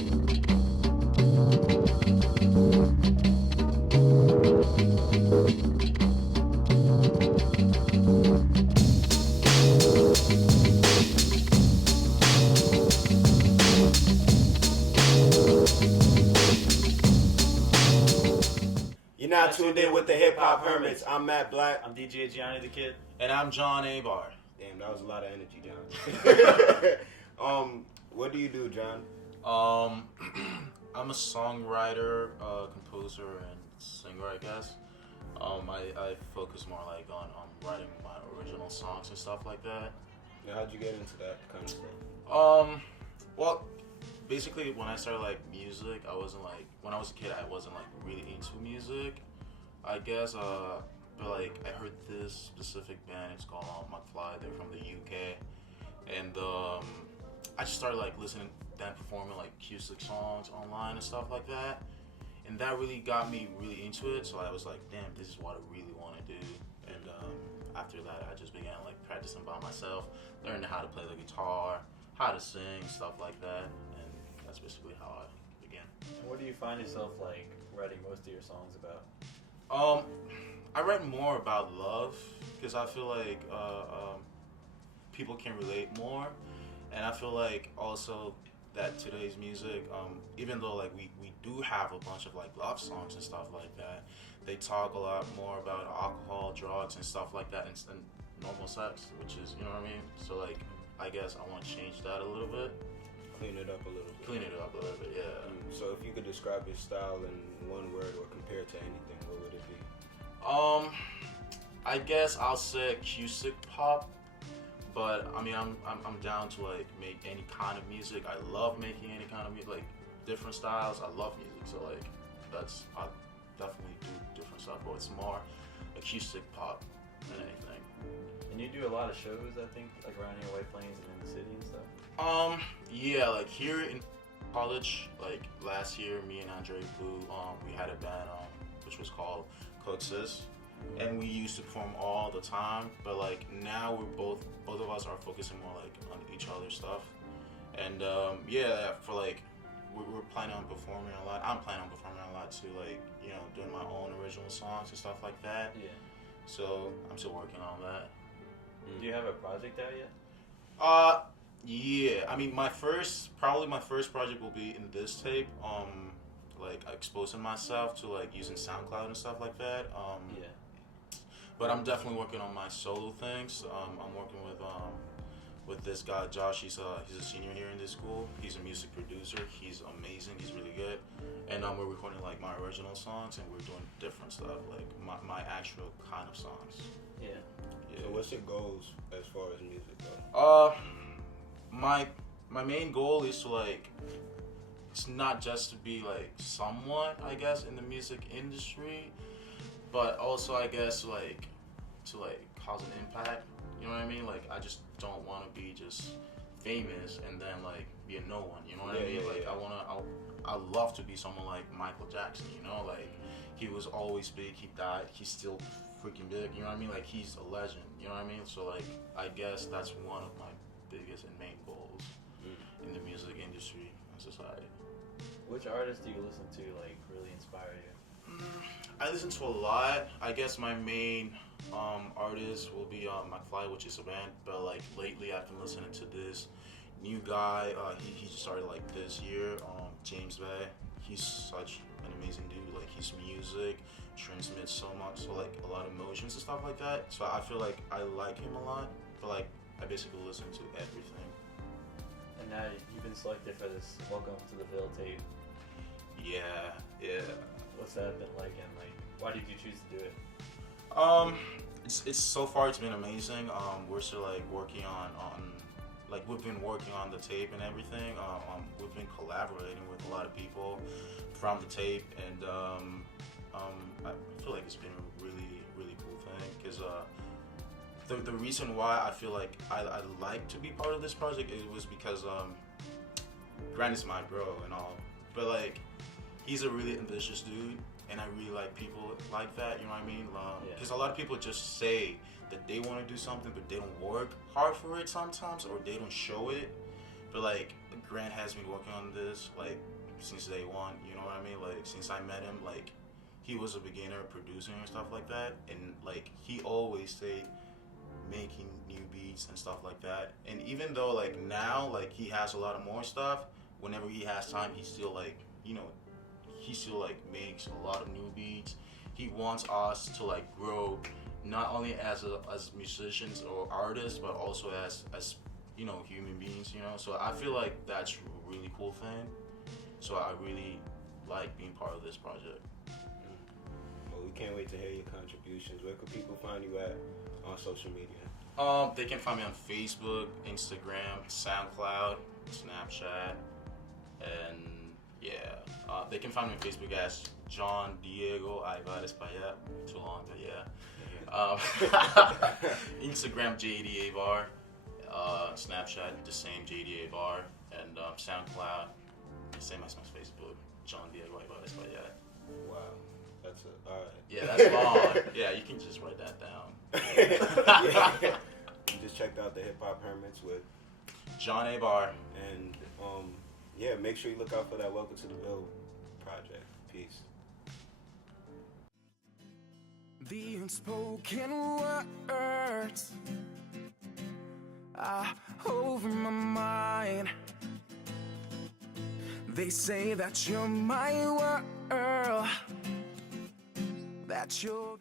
You're now tuned in with the Hip Hop Hermits. I'm Matt Black. I'm DJ Gianni the Kid. And I'm John Aybar. Damn, that was a lot of energy, John. What do you do, John? I'm a songwriter, composer, and singer, I guess. I focus more like on writing my original songs and stuff like that. Yeah, how'd you get into that kind of stuff? Well, basically when I started like music, I wasn't like, when I was a kid, I wasn't like really into music, I guess. But like I heard this specific band. It's called McFly. They're from the UK, and I just started like listening to them performing like acoustic songs online and stuff like that, and that really got me really into it. So I was like, damn, this is what I really want to do. And after that, I just began like practicing by myself, learning how to play the guitar, how to sing, stuff like that, and that's basically how I began. What do you find yourself like writing most of your songs about? I write more about love because I feel like people can relate more, and I feel like also that today's music, even though like we do have a bunch of like love songs and stuff like that, they talk a lot more about alcohol, drugs, and stuff like that instead of normal sex, which is, you know what I mean? So like I guess I want to change that a little bit. Clean it up a little bit. Clean it up a little bit, yeah. So if you could describe your style in one word or compare it to anything, what would it be? I guess I'll say acoustic pop, but I mean I'm down to like make any kind of music. I love making any kind of music, like different styles. I love music, so like I definitely do different stuff, but it's more acoustic pop than anything. And you do a lot of shows, I think, like around your White Plains and in the city and stuff. Yeah, like here in college, like last year, me and Andre Blue, we had a band which was called Coexist, and we used to perform all the time. But like now we're both of us are focusing more like on each other's stuff, and yeah, for like we're planning on performing a lot. I'm planning on performing a lot too, like, you know, doing my own original songs and stuff like that. Yeah. So I'm still working on that. Do you have a project out yet? Yeah. I mean, my first project will be in this tape. Like exposing myself to like using SoundCloud and stuff like that. Yeah. But I'm definitely working on my solo things. I'm working with this guy Josh. He's a senior here in this school. He's a music producer. He's amazing. He's really good. And we're recording like my original songs, and we're doing different stuff, like my actual kind of songs. Yeah. So what's your goals as far as music though? My main goal is to like, it's not just to be like someone, I guess, in the music industry, but also I guess like to like cause an impact. You know what I mean? Like I just don't want to be just famous and then like be a no one. You know what I mean? Like I love to be someone like Michael Jackson. You know, like he was always big. He died. He's still freaking big. You know what I mean? Like he's a legend. You know what I mean? So like I guess that's one of my biggest and main goals in the music industry and society. Which artists do you listen to like really inspire you? I listen to a lot. I guess my main artist will be McFly, which is a band. But like lately, I've been listening to this new guy. He started like this year. James Bay. He's such an amazing dude. Like his music transmits so much, so like a lot of emotions and stuff like that. So I feel like I like him a lot. But like I basically listen to everything. And now you've been selected for this Welcome To The Ville tape. Yeah. What's that been like, and like why did you choose to do it? It's so far it's been amazing. We're still like working on like we've been working on the tape and everything. We've been collaborating with a lot of people from the tape, and I feel like it's been a really cool thing because the reason why I feel like I like to be part of this project, it was because Grant is my bro and all, but like he's a really ambitious dude, and I really like people like that, you know what I mean? Because a lot of people just say that they want to do something, but they don't work hard for it sometimes, or they don't show it. But like Grant has been working on this like since day one. You know what I mean? Like since I met him, like he was a beginner producing and stuff like that, and like he always stayed making new beats and stuff like that. And even though like now like he has a lot of more stuff, whenever he has time, he still like he still like makes a lot of new beats. He wants us to like grow not only as musicians or artists, but also as human beings. So I feel like that's a really cool thing. So I really like being part of this project. Well, we can't wait to hear your contributions. Where can people find you at on social media? They can find me on Facebook, Instagram, SoundCloud, Snapchat, and they can find me on Facebook as John Diego Aybar Espaillat. Too long, but Instagram JD Aybar, Snapchat the same JD Aybar, and SoundCloud the same as my Facebook, John Diego Aybar Espaillat. Wow, that's alright. Yeah, that's long. Yeah, you can just write that down. Yeah. You just checked out the Hip Hop Hermits with John Aybar. And make sure you look out for that Welcome to the Ville project. Peace. The unspoken words are over my mind. They say that you're my world, that you're